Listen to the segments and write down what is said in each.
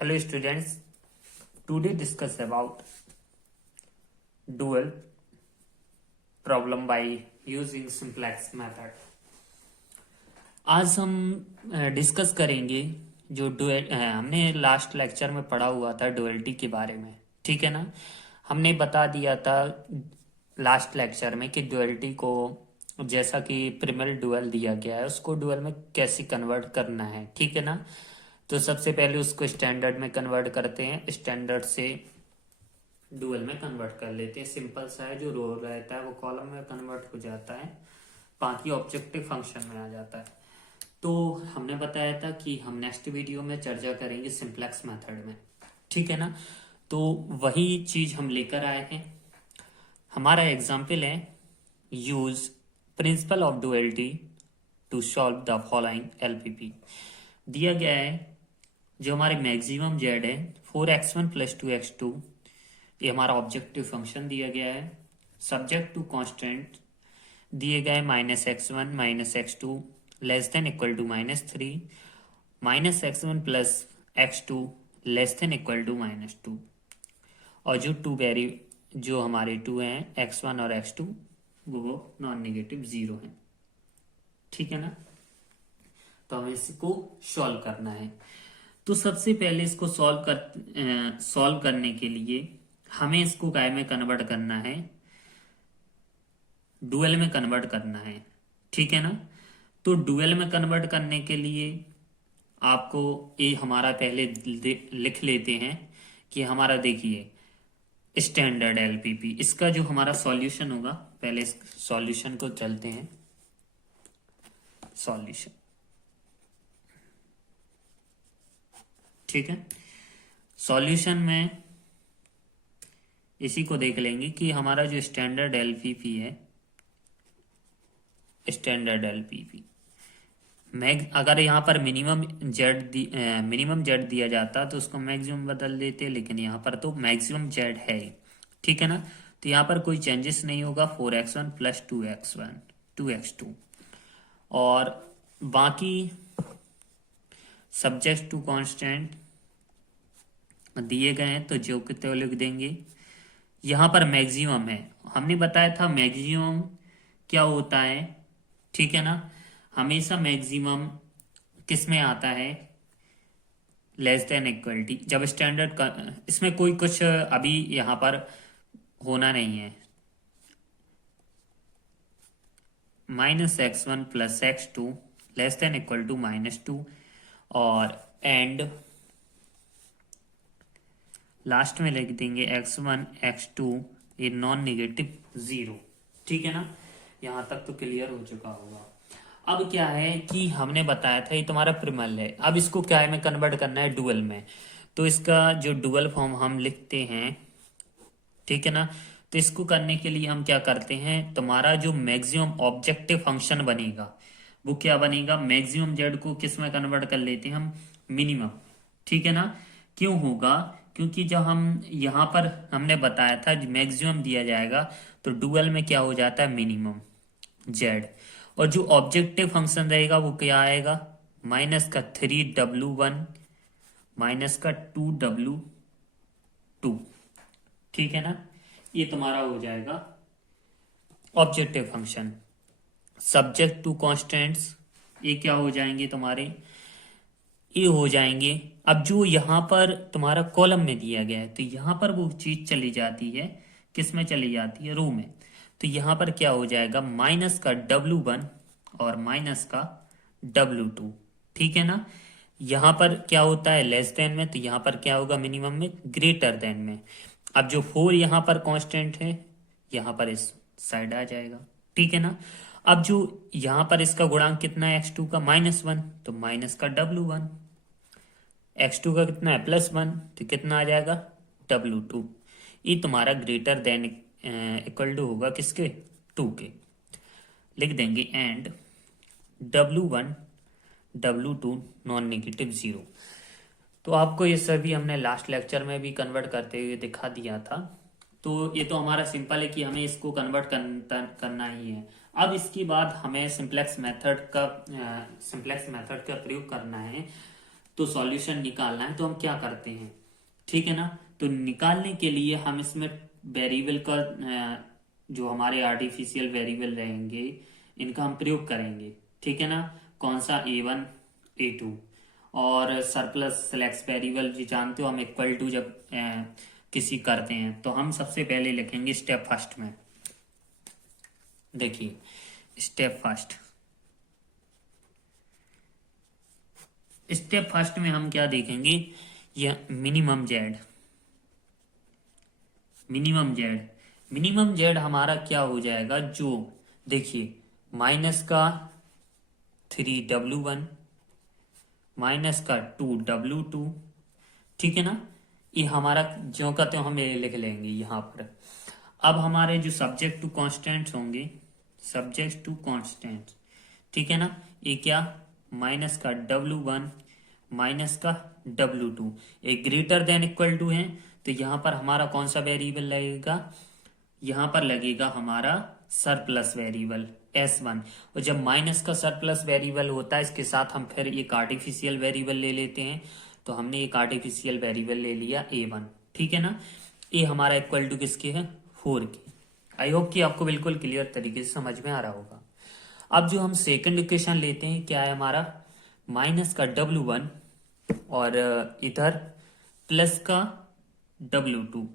Hello students, today discuss about dual problem by using simplex method। आज हम discuss करेंगे जो डुअल हमने लास्ट लेक्चर में पढ़ा हुआ था डुअलिटी के बारे में। ठीक है ना, हमने बता दिया था लास्ट लेक्चर में कि डुअलिटी को जैसा कि प्रिमल डुअल दिया गया है उसको डुअल में कैसे कन्वर्ट करना है। ठीक है ना, तो सबसे पहले उसको स्टैंडर्ड में कन्वर्ट करते हैं, स्टैंडर्ड से डुअल में कन्वर्ट कर लेते हैं। सिंपल सा है, जो रो रहता है वो कॉलम में कन्वर्ट हो जाता है, बाकी ऑब्जेक्टिव फंक्शन में आ जाता है। तो हमने बताया था कि हम नेक्स्ट वीडियो में चर्चा करेंगे सिंप्लेक्स मेथड में। ठीक है ना, तो वही चीज हम लेकर आए हैं। हमारा एग्जाम्पल है use principle of duality to solve the following LPP. दिया गया है जो हमारे मैक्सिमम जेड है 4x1 + 2x2, ये हमारा ऑब्जेक्टिव फंक्शन दिया गया है। सब्जेक्ट टू कांस्टेंट दिए गए -x1 -x2 <= -3, -x1 + x2 <= -2, और जो जो हमारे टू हैं x1 और x2 वो नॉन नेगेटिव 0 है। ठीक है ना, तो हमें इसको सॉल्व करना है। तो सबसे पहले इसको सॉल्व करने के लिए हमें इसको काय में कन्वर्ट करना है, डुअल में कन्वर्ट करना है। ठीक है ना, तो डुअल में कन्वर्ट करने के लिए आपको ये हमारा पहले लिख लेते हैं कि हमारा देखिए स्टैंडर्ड एलपीपी, इसका जो हमारा सॉल्यूशन होगा, पहले इस सॉल्यूशन को चलते हैं। सॉल्यूशन, ठीक है, सॉल्यूशन में इसी को देख लेंगे कि हमारा जो स्टैंडर्ड एलपीपी है, स्टैंडर्ड एलपीपी अगर यहाँ पर मिनिमम जेड दिया जाता तो उसको मैक्सिमम बदल देते, लेकिन यहाँ पर तो मैक्सिमम जेड है। ठीक है ना, तो यहाँ पर कोई चेंजेस नहीं होगा। 4x1 + 2x1 2x2, और बाकी सब्जेक्ट टू कांस्टेंट दिए गए हैं तो जो कितने लिख देंगे। यहाँ पर मैक्सिमम है, हमने बताया था मैक्सिमम क्या होता है। ठीक है ना, हमेशा मैक्सिमम किस में आता है, <= जब स्टैंडर्ड का, इसमें कोई कुछ अभी यहाँ पर होना नहीं है। -x1 + x2 <= -2, और एंड लास्ट में लिख देंगे x1 x2 ये नॉन नेगेटिव 0। ठीक है ना, यहां तक तो क्लियर हो चुका होगा। अब क्या है कि हमने बताया था ये तुम्हारा प्रिमल है, अब इसको क्या है में कन्वर्ट करना है, डुअल में। तो इसका जो डुअल फॉर्म हम लिखते हैं, ठीक है ना, तो इसको करने के लिए हम क्या करते हैं, तुम्हारा जो मैक्सिमम ऑब्जेक्टिव फंक्शन बनेगा वो क्या बनेगा, मैक्सिमम जेड को किस में कन्वर्ट कर लेते हैं हम, मिनिमम। ठीक है ना, क्यों होगा, क्योंकि जब हम यहाँ पर हमने बताया था मैक्सिमम दिया जाएगा तो डुअल में क्या हो जाता है, मिनिमम जेड, और जो ऑब्जेक्टिव फंक्शन रहेगा वो क्या आएगा, -3w1 -2w2। ठीक है ना, ये तुम्हारा हो जाएगा objective function. Subject to constants ये क्या हो जाएंगे तुम्हारे, ये हो जाएंगे। अब जो यहाँ पर तुम्हारा कॉलम में दिया गया है तो यहाँ पर वो चीज चली जाती है, किस में चली जाती है, रो में। तो यहाँ पर क्या हो जाएगा, -w1 और -w2। ठीक है ना, यहाँ पर क्या होता है, लेस देन में, तो यहाँ पर क्या होगा, मिनिमम में, ग्रेटर देन में। अब जो 4 यहाँ पर कांस्टेंट है यहाँ पर इस साइड आ जाएगा। ठीक है ना, अब जो यहाँ पर इसका गुणांक कितना है, x2 का -1, तो माइनस का w1, x2 का कितना है, +1, तो कितना आ जाएगा, w2। ये तुम्हारा ग्रेटर देन इक्वल टू होगा किसके, 2 के। लिख देंगे and w1 w2 non negative 0। तो आपको ये सभी हमने लास्ट लेक्चर में भी कन्वर्ट करते हुए दिखा दिया था। तो ये तो हमारा सिंपल है कि हमें इसको कन्वर्ट करना ही है। अब इसके बाद हमें सिंप्लेक्स मेथड का प्रयोग करना है। तो सॉल्यूशन निकालना है तो हम क्या करते हैं, ठीक है ना। तो निकालने के लिए हम इसमें वेरिएबल का जो हमारे आर्टिफिशियल वेरिएबल रहेंगे इनका हम प्रयोग करेंगे, ठीक है ना। कौन सा, A1 A2 और सरप्लस सिलेक्ट वेरिएबल जी जानते हो हम इक्वल टू जब किसी करते हैं तो हम सबसे पहले लिखेंगे स्टेप फर्स्ट में, देखिए स्टेप फर्स्ट में हम क्या देखेंगे, यह मिनिमम जेड हमारा क्या हो जाएगा, जो देखिए माइनस का 3W1 माइनस का 2W2, ठीक है ना। ये हमारा जो का त्यों हम ये लिख लेंगे यहाँ पर। अब हमारे जो सब्जेक्ट टू कांस्टेंट्स होंगे, सब्जेक्ट टू कांस्टेंट्स, ठीक है ना, ये क्या, माइनस का W1 माइनस का W2 एक ग्रेटर देन इक्वल टू है, तो यहाँ पर हमारा कौन सा वेरिएबल लगेगा, यहाँ पर लगेगा हमारा सरप्लस वेरिएबल S1। और जब माइनस का सरप्लस वेरिएबल होता है इसके साथ हम फिर एक आर्टिफिशियल वेरिएबल ले लेते हैं, तो हमने एक आर्टिफिशियल वेरिएबल ले लिया A1, ठीक है ना। ये हमारा इक्वल टू किसके है, 4 की। आई होप कि आपको बिल्कुल क्लियर तरीके से समझ में आ रहा होगा। अब जो हम सेकंड इक्वेशन लेते हैं क्या है हमारा, माइनस का W1 और इधर प्लस का W2।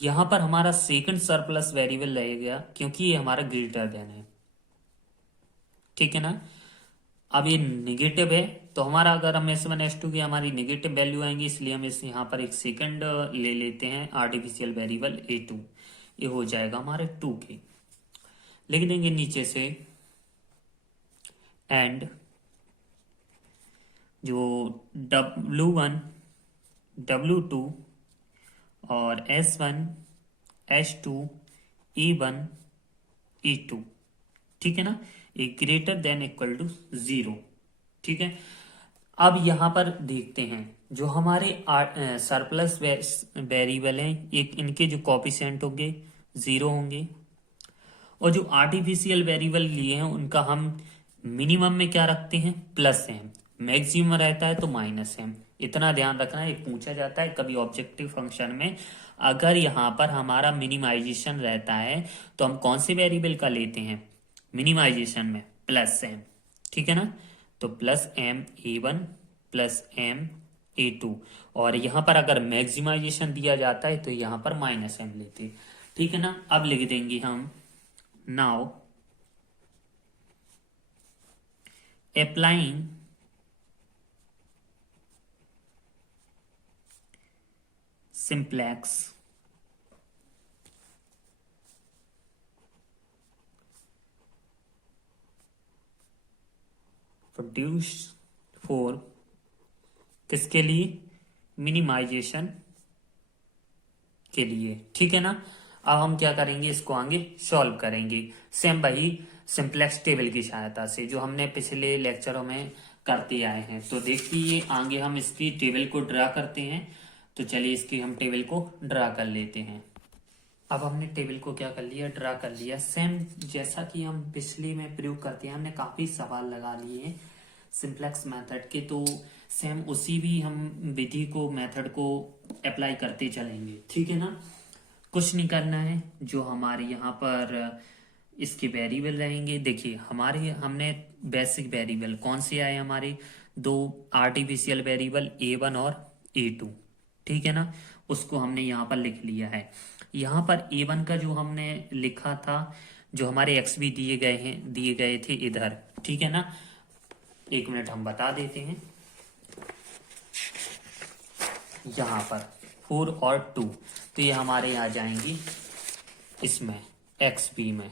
यहां पर हमारा सेकंड सरप्लस वेरिएबल लगेगा क्योंकि ये हमारा ग्रेटर देन है, ठीक है ना। अब ये निगेटिव है तो हमारा अगर हम S1 S2 की हमारी निगेटिव वैल्यू आएंगी, इसलिए हम इस यहाँ पर एक सेकंड ले लेते हैं आर्टिफिशियल वेरिएबल A2। ये हो जाएगा हमारे 2 के, लिख देंगे नीचे से एंड जो W1 W2 और S1 S2 E1 E2, ठीक है ना, एक ग्रेटर देन इक्वल टू 0, ठीक है। अब यहां पर देखते हैं जो हमारे सरप्लस वेरिएबल हैं, एक इनके जो कॉफिशिएंट होंगे 0 होंगे, और जो आर्टिफिशियल वेरिएबल लिए हैं उनका हम मिनिमम में क्या रखते हैं, प्लस है, मैक्सिमम रहता है तो माइनस है। इतना ध्यान रखना है, पूछा जाता है कभी ऑब्जेक्टिव फंक्शन में, अगर यहाँ पर हमारा मिनिमाइजेशन रहता है तो हम कौन से वेरिएबल का लेते हैं, मिनिमाइजेशन में प्लस एम, ठीक है ना। तो plus M A1 plus M A2, और यहाँ पर अगर मैक्सिमाइजेशन दिया जाता है तो यहाँ पर माइनस एम लेते, ठीक है ना। अब लिख देंगे हम now applying simplex produce for किसके लिए, मिनिमाइजेशन के लिए, ठीक है ना। अब हम क्या करेंगे, इसको आगे सॉल्व करेंगे सेम वही सिंप्लेक्स टेबल की सहायता से जो हमने पिछले लेक्चरों में करते आए हैं। तो देखिए आगे हम इसकी टेबल को ड्रा करते हैं, तो चलिए इसकी हम टेबल को ड्रा कर लेते हैं। अब हमने टेबल को क्या कर लिया, ड्रा कर लिया, सेम जैसा कि हम पिछले में प्रयोग करते हैं। हमने काफी सवाल लगा लिए हैं सिंप्लेक्स मेथड के, तो सेम उसी भी हम विधि को, मेथड को अप्लाई करते चलेंगे, ठीक है ना। कुछ नहीं करना है, जो हमारे यहाँ पर इसके वेरिएबल रहेंगे, देखिए हमारे हमने बेसिक वेरिएबल कौन से आए, हमारे 2 आर्टिफिशियल वेरिएबल A1 और A2, ठीक है ना, उसको हमने यहाँ पर लिख लिया है। यहाँ पर A1 का जो हमने लिखा था, जो हमारे x भी दिए गए थे इधर, ठीक है ना। 1 मिनट हम बता देते हैं, यहाँ पर 4 और 2, तो ये हमारे यहाँ जाएंगी इसमें XB में,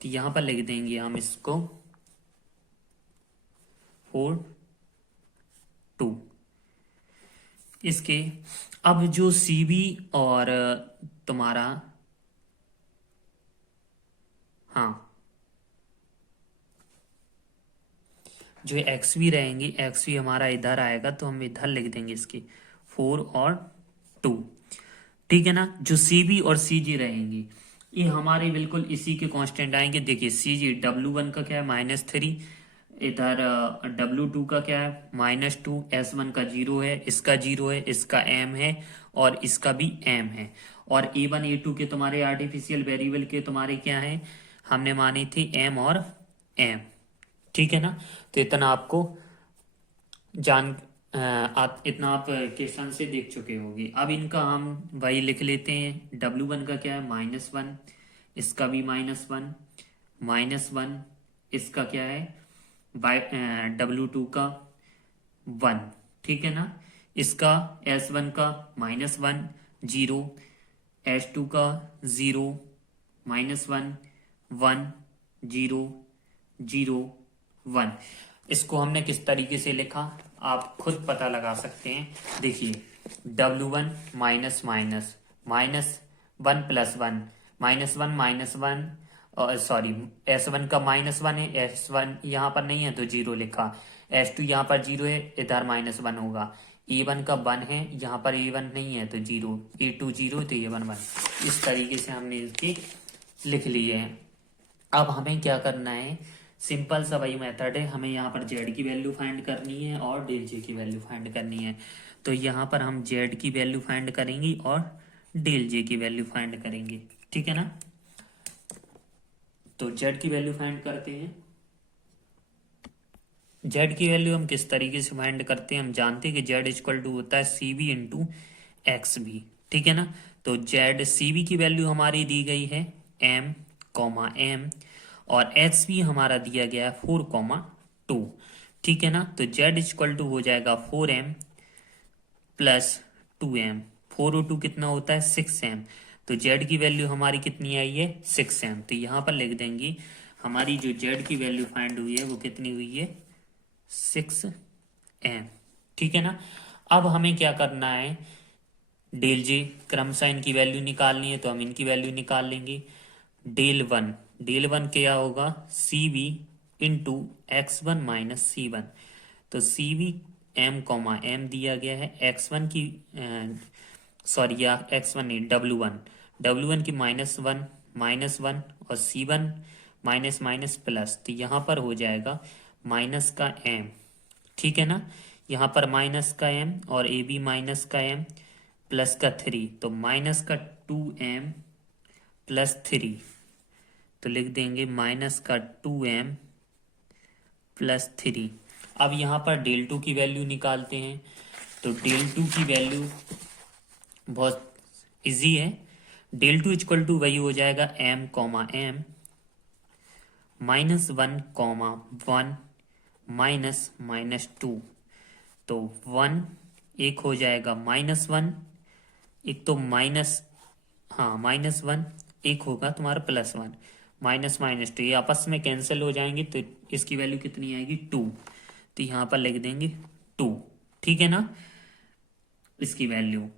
तो यहाँ पर लिख देंगे हम इसको 4 2 इसके। अब जो CB और तुम्हारा, हाँ जो XB रहेंगी, XB हमारा इधर आएगा तो हम इधर लिख देंगे इसके 4 और 2, ठीक है ना। जो CB और CG रहेंगी ये हमारे बिल्कुल इसी के कांस्टेंट आएंगे। देखिए CG W1 का क्या है -3, इधर W2 का क्या है -2, S1 का 0 है, इसका 0 है, इसका M है और इसका भी M है। और A1 A2 के तुम्हारे आर्टिफिशियल वेरिएबल के तुम्हारे क्या है, हमने मानी थी M और M। ठीक है ना। तो इतना आपको जान इतना आप क्वेश्चन से देख चुके होंगे। अब इनका हम वही लिख लेते हैं। W1 का क्या है -1, इसका भी -1, -1, इसका क्या है W2 का 1। ठीक है ना। इसका S1 का -1 0, S2 का 0 -1 1 0 0 1। इसको हमने किस तरीके से लिखा आप खुद पता लगा सकते हैं। देखिए W1 माइनस माइनस -1 + 1 -1 -1 और सॉरी S1 का -1 है, S1 यहाँ पर नहीं है तो 0 लिखा, S2 यहाँ पर 0 है, इधर -1 होगा। A1 का 1 है, यहाँ पर A1 नहीं है तो 0, A2 0 तो A1 1। इस तरीके से हमने इसकी लिख लिए हैं। अब हमें क्या करना है, सिंपल सा वही मेथड है। हमें यहाँ पर जेड की वैल्यू फाइंड करनी है और डेल जे की वैल्यू फाइंड करनी है। तो यहाँ पर हम जेड की वैल्यू फाइंड करेंगे और डेल जे की वैल्यू फाइंड करेंगे। ठीक है ना। तो जेड की वैल्यू फाइंड करते हैं। जेड की वैल्यू हम किस तरीके से फाइंड करते हैं, हम जानते हैं कि जेड इक्वल टू होता है C B into X B. ठीक है ना। तो जेड सी बी की वैल्यू हमारी दी गई है एम एम और एक्स बी हमारा दिया गया है 4 2। ठीक है ना। तो जेड इक्वल टू हो जाएगा 4m + 2m। 4 और 2 कितना होता है 6m। तो जेड की वैल्यू हमारी कितनी आई है 6m। तो यहाँ पर लिख देंगे हमारी जो जेड की वैल्यू फाइंड हुई है वो कितनी हुई है 6m। ठीक है ना। अब हमें क्या करना है, डेल जे क्रमशः इनकी वैल्यू निकालनी है तो हम इनकी वैल्यू निकाल लेंगे। डेल वन क्या होगा सी बी इंटू x1 - c1। तो सी बी m दिया गया है, x1 की सॉरी या x1 नहीं W1 की -1 और c1 माइनस माइनस प्लस। तो यहाँ पर हो जाएगा माइनस का m। ठीक है ना। यहाँ पर माइनस का m और ए बी माइनस का m प्लस का 3, तो माइनस का 2m + 3। तो लिख देंगे माइनस का 2m + 3। अब यहाँ पर डेल टू की वैल्यू निकालते हैं। तो डेल टू की वैल्यू बहुत इजी है। डेल टू इक्वल टू वही हो जाएगा m m -1 1 -2। तो 1 एक हो जाएगा -1, एक तो माइनस, हाँ -1 एक होगा तुम्हारा +1 -2, ये आपस में कैंसिल हो जाएंगे तो इसकी वैल्यू कितनी आएगी 2। तो यहाँ पर लिख देंगे 2। ठीक है ना इसकी वैल्यू।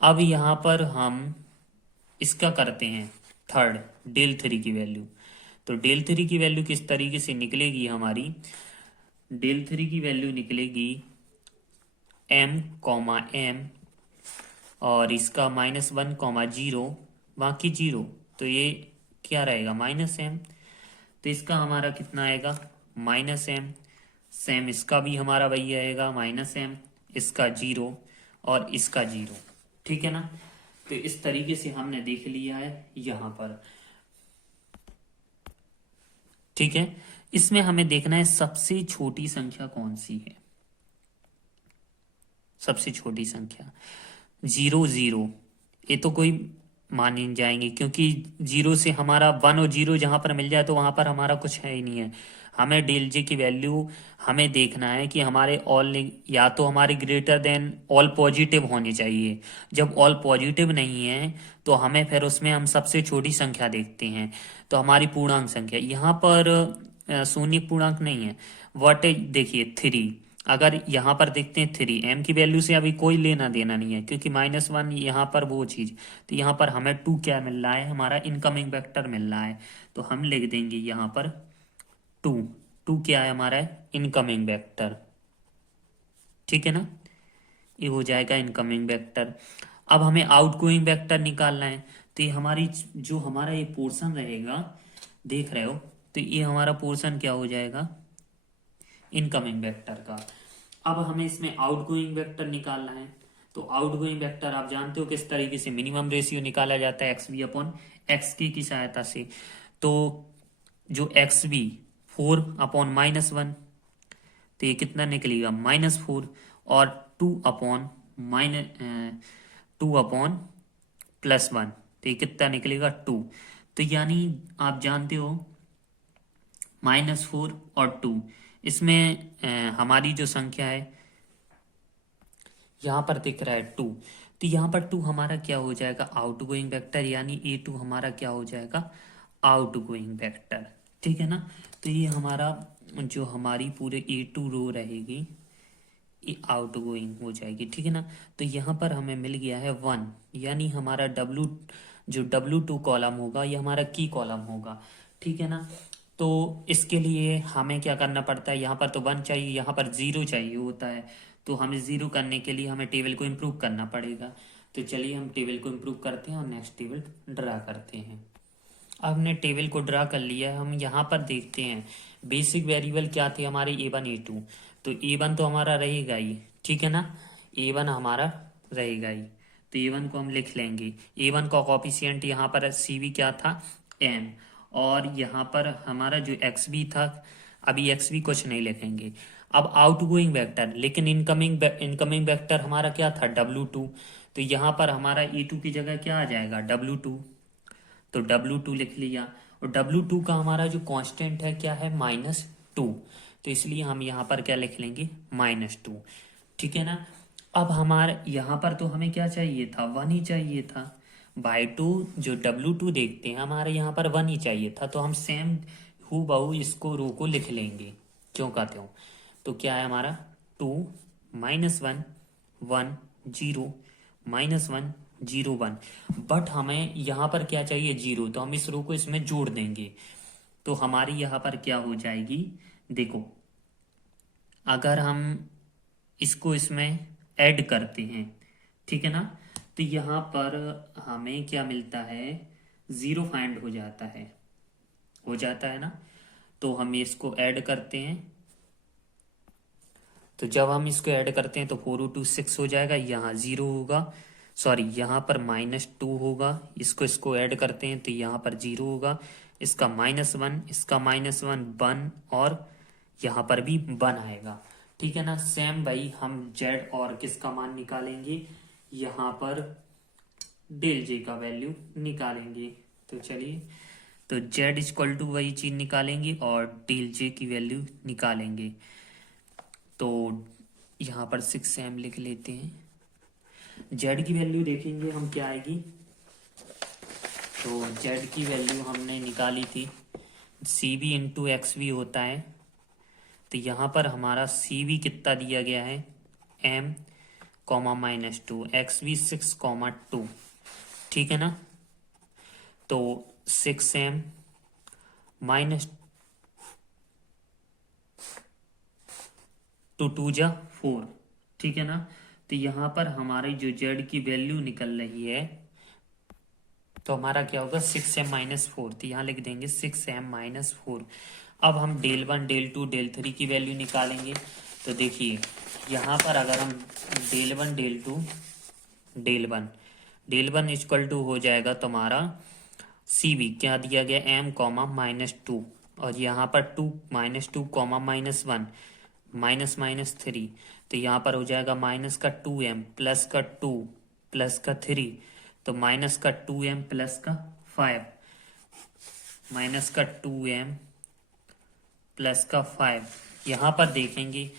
अब यहाँ पर हम इसका करते हैं थर्ड डेल 3 की वैल्यू। तो डेल 3 की वैल्यू किस तरीके से निकलेगी हमारी, डेल 3 की वैल्यू निकलेगी m m और इसका -1 0 बाकी 0। तो ये क्या रहेगा -m। तो इसका हमारा कितना आएगा -m। सेम इसका भी हमारा वही आएगा -m, इसका 0 और इसका 0। ठीक है ना। तो इस तरीके से हमने देख लिया है यहाँ पर। ठीक है। इसमें हमें देखना है सबसे छोटी संख्या कौन सी है। सबसे छोटी संख्या 0 0, ये तो कोई मान नहीं जाएंगे क्योंकि 0 से हमारा 1 और 0 जहां पर मिल जाए तो वहां पर हमारा कुछ है ही नहीं है। हमें डेल जे की वैल्यू हमें देखना है कि हमारे ऑल या तो हमारे ग्रेटर देन ऑल पॉजिटिव होने चाहिए। जब ऑल पॉजिटिव नहीं है तो हमें फिर उसमें हम सबसे छोटी संख्या देखते हैं। तो हमारी पूर्णांक संख्या यहाँ पर शून्य पूर्णांक नहीं है। व्हाट इज देखिए 3, अगर यहाँ पर देखते हैं 3 m की वैल्यू से अभी कोई लेना देना नहीं है क्योंकि -1 यहाँ पर वो चीज। तो यहाँ पर हमें 2 क्या मिल रहा है हमारा इनकमिंग वेक्टर मिल रहा है। तो हम लिख देंगे यहाँ पर 2 क्या है हमारा इनकमिंग वेक्टर। ठीक है ना। ये हो जाएगा इनकमिंग वेक्टर। अब हमें आउटगोइंग वेक्टर निकालना है। तो ये हमारी जो हमारा ये पोर्शन रहेगा देख रहे हो, तो ये हमारा पोर्शन क्या हो जाएगा इनकमिंग वेक्टर का। अब हमें इसमें आउटगोइंग वेक्टर निकालना है। तो आउटगोइंग वेक्टर आप जानते हो किस तरीके से मिनिमम रेशियो निकाला जाता है, एक्स वी अपॉन एक्स के की सहायता से। तो जो एक्स वी 4/-1, तो ये कितना निकलेगा -4, और 2/+1, तो ये कितना निकलेगा 2। तो यानी आप जानते हो -4 और 2, इसमें हमारी जो संख्या है यहाँ पर दिख रहा है 2, तो यहाँ पर 2 हमारा क्या हो जाएगा आउटगोइंग वेक्टर, यानी A2 हमारा क्या हो जाएगा आउटगोइंग वेक्टर। ठीक है ना। तो ये हमारा जो हमारी पूरे A2 रो रहेगी ये आउटगोइंग हो जाएगी। ठीक है ना। तो यहाँ पर हमें मिल गया है 1, यानी हमारा जो W2 कॉलम होगा ये हमारा की कॉलम होगा। ठीक है ना। तो इसके लिए हमें क्या करना पड़ता है, यहाँ पर तो 1 चाहिए, यहाँ पर 0 चाहिए होता है। तो हमें 0 करने के लिए हमें टेबल को इम्प्रूव करना पड़ेगा। तो चलिए हम टेबल को इम्प्रूव करते हैं और नेक्स्ट टेबल ड्रा करते हैं। अब हमने टेबल को ड्रा कर लिया है। हम यहाँ पर देखते हैं बेसिक वेरिएबल क्या थे हमारे A1 A2। तो A1 तो हमारा रहेगा ही, ठीक है ना। A1 हमारा रहेगा ही, तो A1 को हम लिख लेंगे। A1 का कॉफिशिएंट यहाँ पर CV क्या था M, और यहाँ पर हमारा जो XB था, अभी XB कुछ नहीं लिखेंगे। अब आउटगोइंग वेक्टर, लेकिन इनकमिंग वेक्टर हमारा क्या था W2। तो यहाँ पर हमारा A2 की जगह क्या आ जाएगा W2, तो W2 लिख लिया। और W2 का हमारा जो कांस्टेंट है क्या है -2, तो इसलिए हम यहाँ पर क्या लिख लेंगे -2। ठीक है ना। अब हमारे यहाँ पर तो हमें क्या चाहिए था 1 ही चाहिए था, बाई 2 जो W2 देखते हैं हमारे यहाँ पर 1 ही चाहिए था। तो हम सेम हूबहू इसको रो को लिख लेंगे क्यों कहते हो। तो क्या है हमारा 2 -1 1 0 -1 0 1, बट हमें यहाँ पर क्या चाहिए 0, तो हम इस रो को इसमें जोड़ देंगे। तो हमारी यहाँ पर क्या हो जाएगी, देखो अगर हम इसको इसमें ऐड करते हैं, ठीक है ना, तो यहाँ पर हमें क्या मिलता है 0 फाइंड हो जाता है ना। तो हम इसको ऐड करते हैं, तो जब हम इसको ऐड करते हैं तो 4 × 2 6 हो जाएगा, यहाँ 0 होगा, सॉरी यहाँ पर -2 होगा। इसको ऐड करते हैं तो यहाँ पर 0 होगा, इसका -1, इसका -1 1, और यहाँ पर भी 1 आएगा। ठीक है ना। सेम भाई हम जेड और किसका मान निकालेंगे, यहाँ पर डेल जे का वैल्यू निकालेंगे। तो चलिए, तो जेड इक्वल टू वही चीज निकालेंगे और डेल जे की वैल्यू निकालेंगे। तो यहाँ पर 6m लिख लेते हैं। जेड की वैल्यू देखेंगे हम क्या आएगी, तो जेड की वैल्यू हमने निकाली थी CV × XV होता है। तो यहाँ पर हमारा CV कितना दिया गया है M, -2, XV 6, 2, ठीक है ना। तो 6m -2 2 जा 4, ठीक है ना। तो यहाँ पर हमारी जो जेड की वैल्यू निकल रही है, तो हमारा क्या होगा 6m -4, तो यहाँ लिख देंगे 6m -4। अब हम डेल 1 डेल 2 डेल 3 की वैल्यू निकालेंगे। तो देखिए यहाँ पर अगर हम del 1 del 2 del 1 equal to हो जाएगा तुम्हारा CV क्या दिया गया M, -2, और यहाँ पर 2 -2, -1 -3, तो यहाँ पर हो जाएगा माइनस का 2m प्लस का 2 प्लस का 3, तो माइनस का 2m प्लस का 5, माइनस का 2m प्लस का 5। यहाँ पर देखेंगे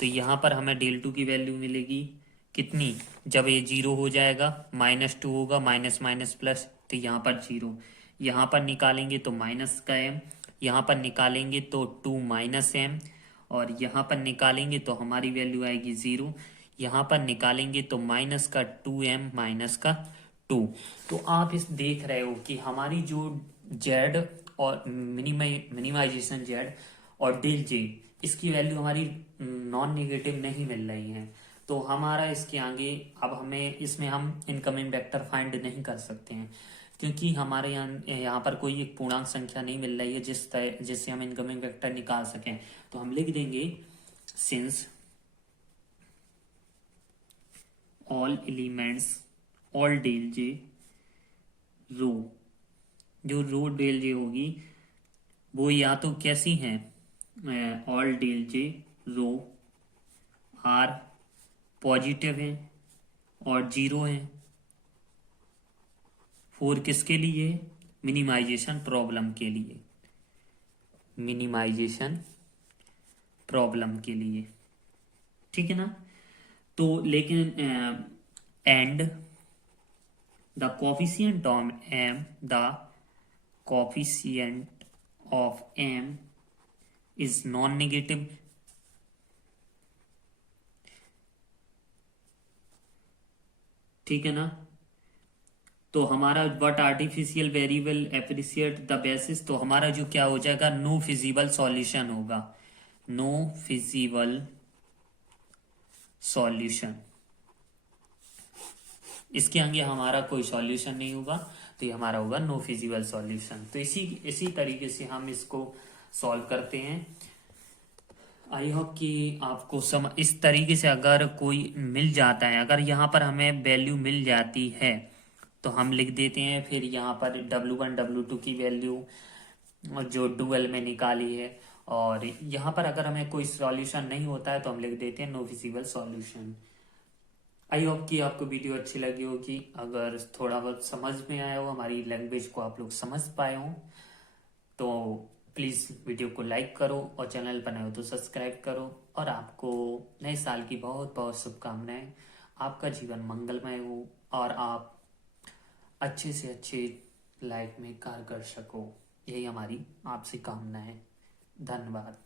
तो यहाँ पर हमें डेल 2 की वैल्यू मिलेगी कितनी, जब ये 0 हो जाएगा -2 होगा, माइनस माइनस प्लस, तो यहाँ पर 0, यहाँ पर निकालेंगे तो माइनस का m, यहाँ पर निकालेंगे तो 2 -m, और यहाँ पर निकालेंगे तो हमारी वैल्यू आएगी 0, यहाँ पर निकालेंगे तो माइनस का 2m माइनस का 2। तो आप इस देख रहे हो कि हमारी जो जेड और मिनिमाइजेशन जेड और डेल जे, इसकी वैल्यू हमारी नॉन नेगेटिव नहीं मिल रही है। तो हमारा इसके आगे अब हमें इसमें हम इनकमिंग वेक्टर फाइंड नहीं कर सकते हैं, क्योंकि हमारे यहाँ पर कोई एक पूर्णांक संख्या नहीं मिल रही है जिससे हम इनकमिंग वेक्टर निकाल सकें। तो हम लिख देंगे since all elements all del जे रो, जो रो डेल जे होगी वो या तो कैसी हैं, all del J row are positive हैं और जीरो हैं। फोर किसके लिए, मिनिमाइजेशन प्रॉब्लम के लिए, मिनिमाइजेशन प्रॉब्लम के लिए, ठीक है ना। तो लेकिन and the coefficient of M, the coefficient of M is non negative, ठीक है ना। तो हमारा but artificial variable appreciate the basis, तो हमारा जो क्या हो जाएगा, नो फिजिबल सॉल्यूशन होगा, नो फिजिबल सॉल्यूशन, इसके आगे हमारा कोई सॉल्यूशन नहीं होगा, तो ये हमारा होगा नो फिजिबल सॉल्यूशन। तो इसी इसी तरीके से हम इसको सॉल्व करते हैं। आई होप कि आपको इस तरीके से अगर कोई मिल जाता है, अगर यहाँ पर हमें वैल्यू मिल जाती है तो हम लिख देते हैं फिर यहाँ पर W1 W2 की वैल्यू जो डुअल में निकाली है, और यहाँ पर अगर हमें कोई सॉल्यूशन नहीं होता है तो हम लिख देते हैं no feasible solution. I hope कि आपको वीडियो अच्छी लगी होगी, अगर थोड़ा बहुत समझ में आया हो, हमारी लैंग्वेज को आप लोग समझ पाए हो, तो प्लीज़ वीडियो को लाइक करो और चैनल पर नए हो तो सब्सक्राइब करो। और आपको नए साल की बहुत बहुत शुभकामनाएं, आपका जीवन मंगलमय हो और आप अच्छे से अच्छे लाइफ में कार्य कर सको, यही हमारी आपसे कामना है। धन्यवाद।